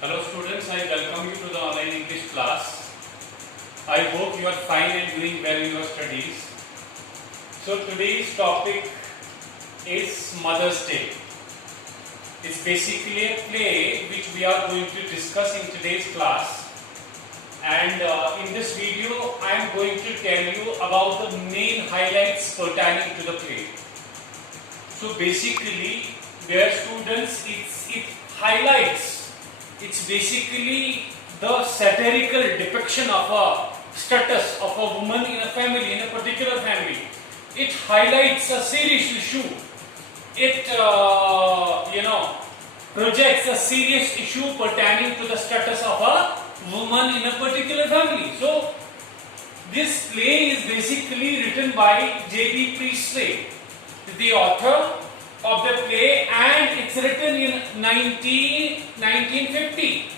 Hello students, I welcome you to the online English class. I hope you are fine and doing well in your studies. So today's topic is Mother's Day. It's basically a play which we are going to discuss in today's class. And in this video, I am going to tell you about the main highlights pertaining to the play. So basically, dear students, it highlights. It's basically the satirical depiction of a status of a woman in a family, in a particular family. It highlights a serious issue. It, projects a serious issue pertaining to the status of a woman in a particular family. So, this play is basically written by J.B. Priestley, the author of the play, and it's written in 1950,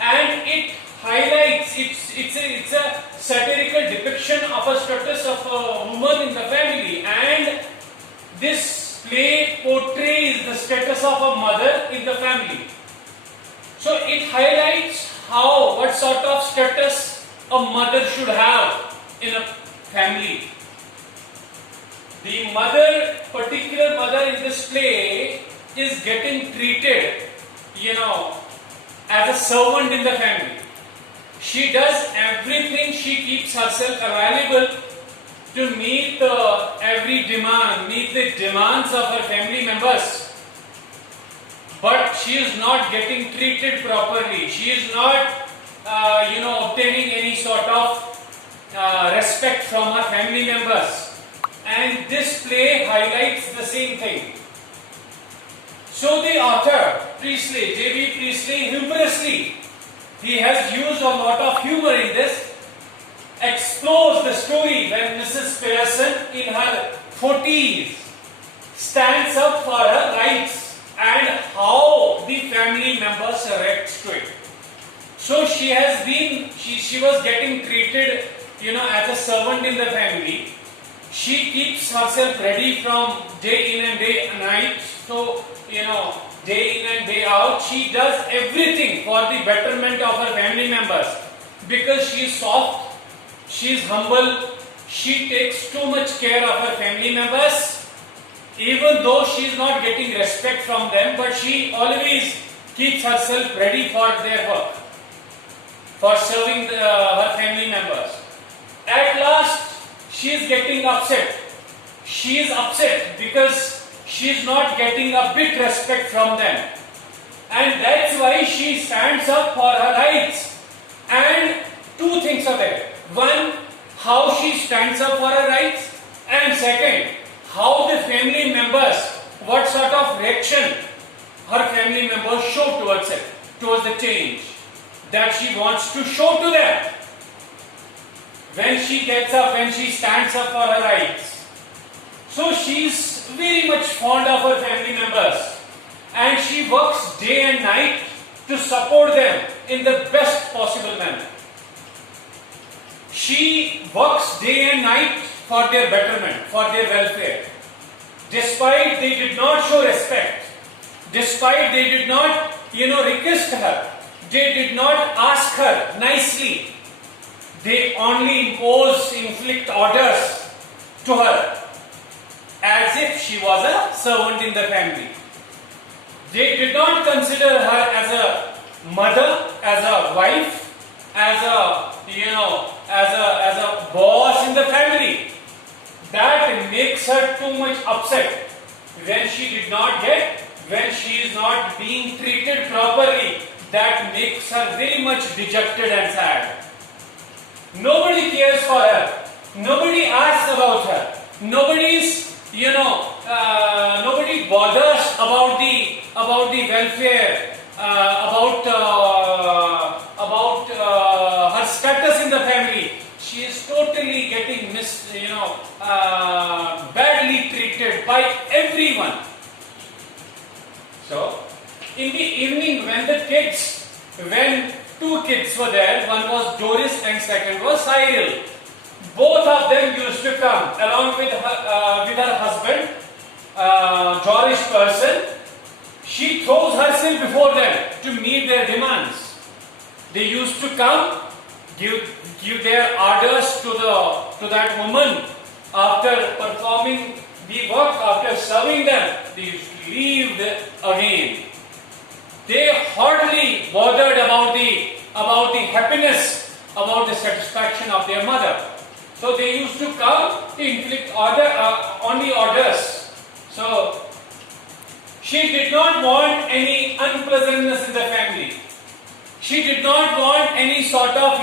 and it highlights it's a satirical depiction of a status of a woman in the family, and this play portrays the status of a mother in the family. So it highlights what sort of status a mother should have in a family. The particular mother in this play is getting treated, as a servant in the family. She does everything, she keeps herself available to meet every demand, meet the demands of her family members. But she is not getting treated properly. She is not, obtaining any sort of respect from her family members. And this play highlights the same thing. So the author, Priestley, J.B. Priestley, humorously, he has used a lot of humor in this, explores the story when Mrs. Pearson in her 40s stands up for her rights and how the family members react to it. So she was getting treated, as a servant in the family. She keeps herself ready from day in and day night. So, day in and day out, she does everything for the betterment of her family members. Because she is soft, she is humble, she takes too much care of her family members. Even though she is not getting respect from them, but she always keeps herself ready for their work, for serving her family members. At last, she is getting upset. She is upset because she is not getting a bit respect from them. And that's why she stands up for her rights. And two things are there. One, how she stands up for her rights. And second, how the family members, what sort of reaction her family members show towards it, towards the change that she wants to show to them. When she gets up, when she stands up for her rights. So she is very much fond of her family members, and she works day and night to support them in the best possible manner. She works day and night for their betterment, for their welfare. Despite they did not show respect, despite they did not, request her, they did not ask her nicely. They only inflict orders to her as if she was a servant in the family. They did not consider her as a mother, as a wife, as a boss in the family. That makes her too much upset when she is not being treated properly. That makes her very much dejected and sad. Nobody cares for her. Nobody asks about her. Nobody bothers about the welfare, about her status in the family. She is totally getting badly treated by everyone. So, in the evening when two kids were there, one was Doris and second was Cyril. Both of them used to come along with her husband, George Pearson. She throws herself before them to meet their demands. They used to come, give their orders to that woman after performing the work, after serving them. They used to leave again. They hardly bothered about the happiness, about the satisfaction of their mother. So they used to come to inflict only orders. So she did not want any unpleasantness in the family. She did not want any sort of,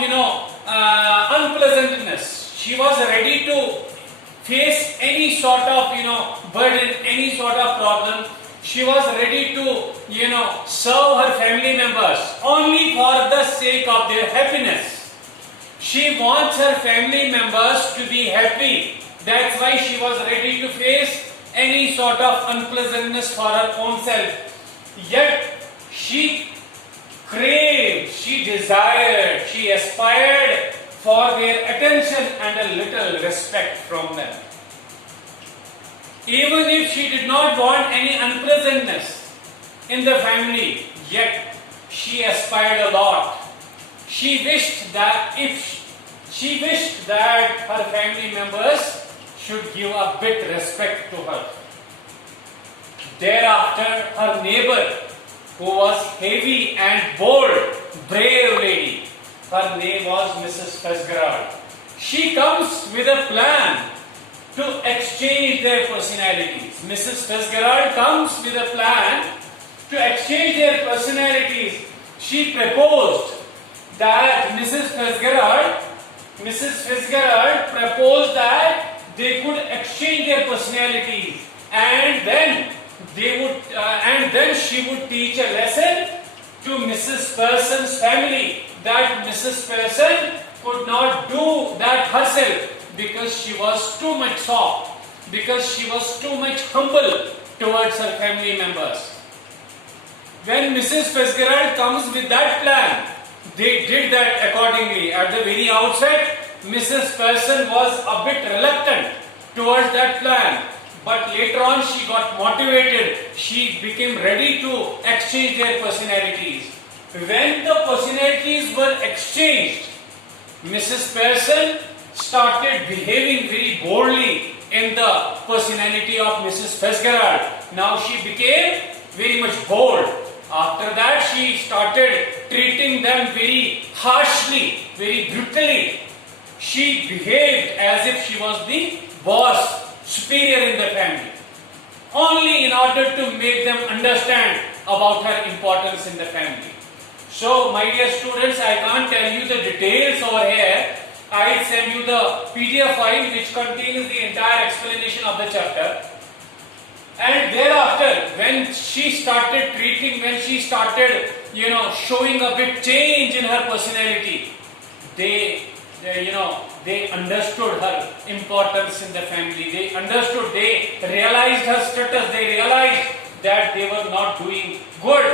unpleasantness. She was ready to face any sort of, burden, any sort of problem. She was ready to, serve her family members only for the sake of their happiness. She wants her family members to be happy. That's why she was ready to face any sort of unpleasantness for her own self. Yet she craved, she desired, she aspired for their attention and a little respect from them. Even if she did not want any unpleasantness in the family, yet she aspired a lot. She wished that her family members should give a bit respect to her. Thereafter, her neighbor, who was heavy and bold, brave lady, her name was Mrs. Fitzgerald. She comes with a plan to exchange their personalities. Mrs. Fitzgerald comes with a plan to exchange their personalities. She proposed that Mrs. Fitzgerald proposed that they could exchange their personalities, and then she would teach a lesson to Mrs. Person's family that Mrs. Person could not do that herself because she was too much soft, because she was too much humble towards her family members. When Mrs. Fitzgerald comes with that plan, they did that accordingly. At the very outset, Mrs. Person was a bit reluctant towards that plan. But later on she got motivated. She became ready to exchange their personalities. When the personalities were exchanged, Mrs. Person started behaving very boldly in the personality of Mrs. Fitzgerald. Now she became very much bold. After that, she started treating them very harshly, very brutally. She behaved as if she was the boss, superior in the family, only in order to make them understand about her importance in the family. So, my dear students, I can't tell you the details over here. I'll send you the PDF file which contains the entire explanation of the chapter. And thereafter, when she started showing a bit change in her personality, they understood her importance in the family. They understood, they realized her status, they realized that they were not doing good.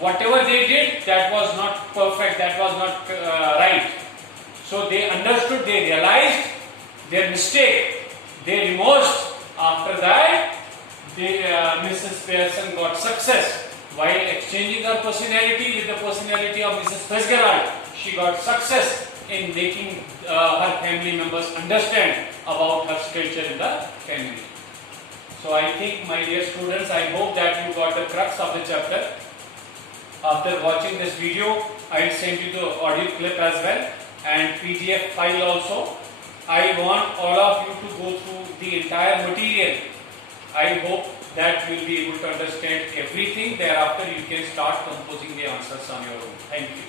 Whatever they did, that was not perfect, that was not right. So they understood, they realized their mistake, they remorsed. After that, Mrs. Pearson got success. While exchanging her personality with the personality of Mrs. Fitzgerald, she got success in making her family members understand about her stature in the family. So I think, my dear students, I hope that you got the crux of the chapter. After watching this video, I will send you the audio clip as well and PDF file also. I want all of you to go through the entire material. I hope that you will be able to understand everything. Thereafter, you can start composing the answers on your own. Thank you.